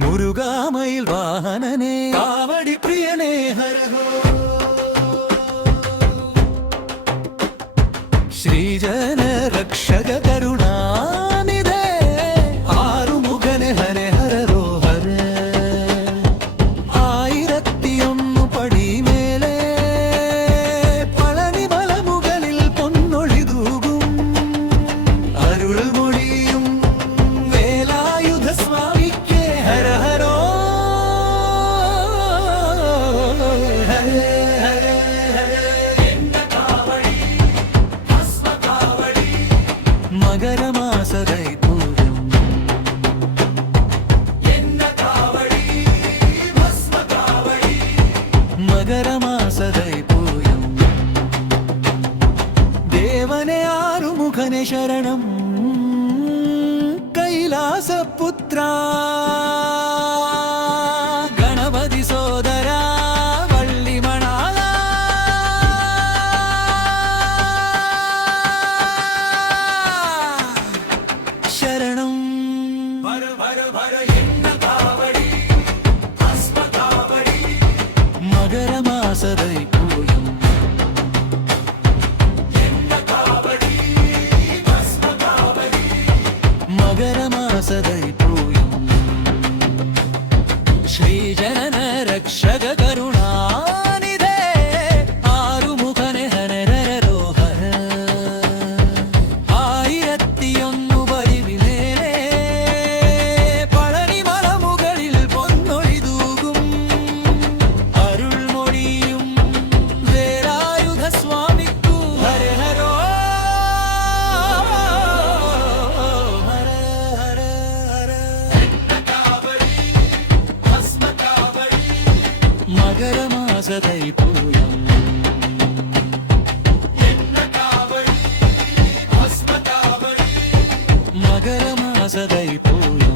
മുരുകാമയിൽ വാഹനനേ കാവടി പ്രിയനേ ഹരഹോ ശ്രീജന രക്ഷക കരുണാനിധേ ആറുമുഖനെ ഹരേ ഹരരോ ഹര ആയിരത്തിയൊന്നു പടി മേലെ പളനി മലമുകളിൽ പൊന്നൊളിതൂകും അരുൾ മൊഴിയും വേലായുധ സ്വാമിക്ക് ഹര ഹരോ ഹരേ ഹരേ മകരമാസതൈപ്പൂരം മകരമാസതൈപ്പൂയം ദേവനെ ആറുമുഖനെ ശരണം കൈലാസപുത്ര ഗണപതി സോദര വള്ളിമണാള ശരണം മകരമാസതൈപ്പൂയം മകരമാസതൈപ്പൂയം ശ്രീജന രക്ഷക കരുണാനിധേ ആറുമുഖനെ ഹരരരോ ഹര ആയിരത്തിയൊന്നു പരിവിലേലെ പളനി മലമുകളിൽ പൊന്നൊളിതൂകും അരുൾ മൊഴിയും വേലായുധ സ്വാമിക്കു ഹര ഹരോ ഹര ഹര ഹര മകരമാസതൈപ്പൂയം മകരമാസതൈപ്പൂയം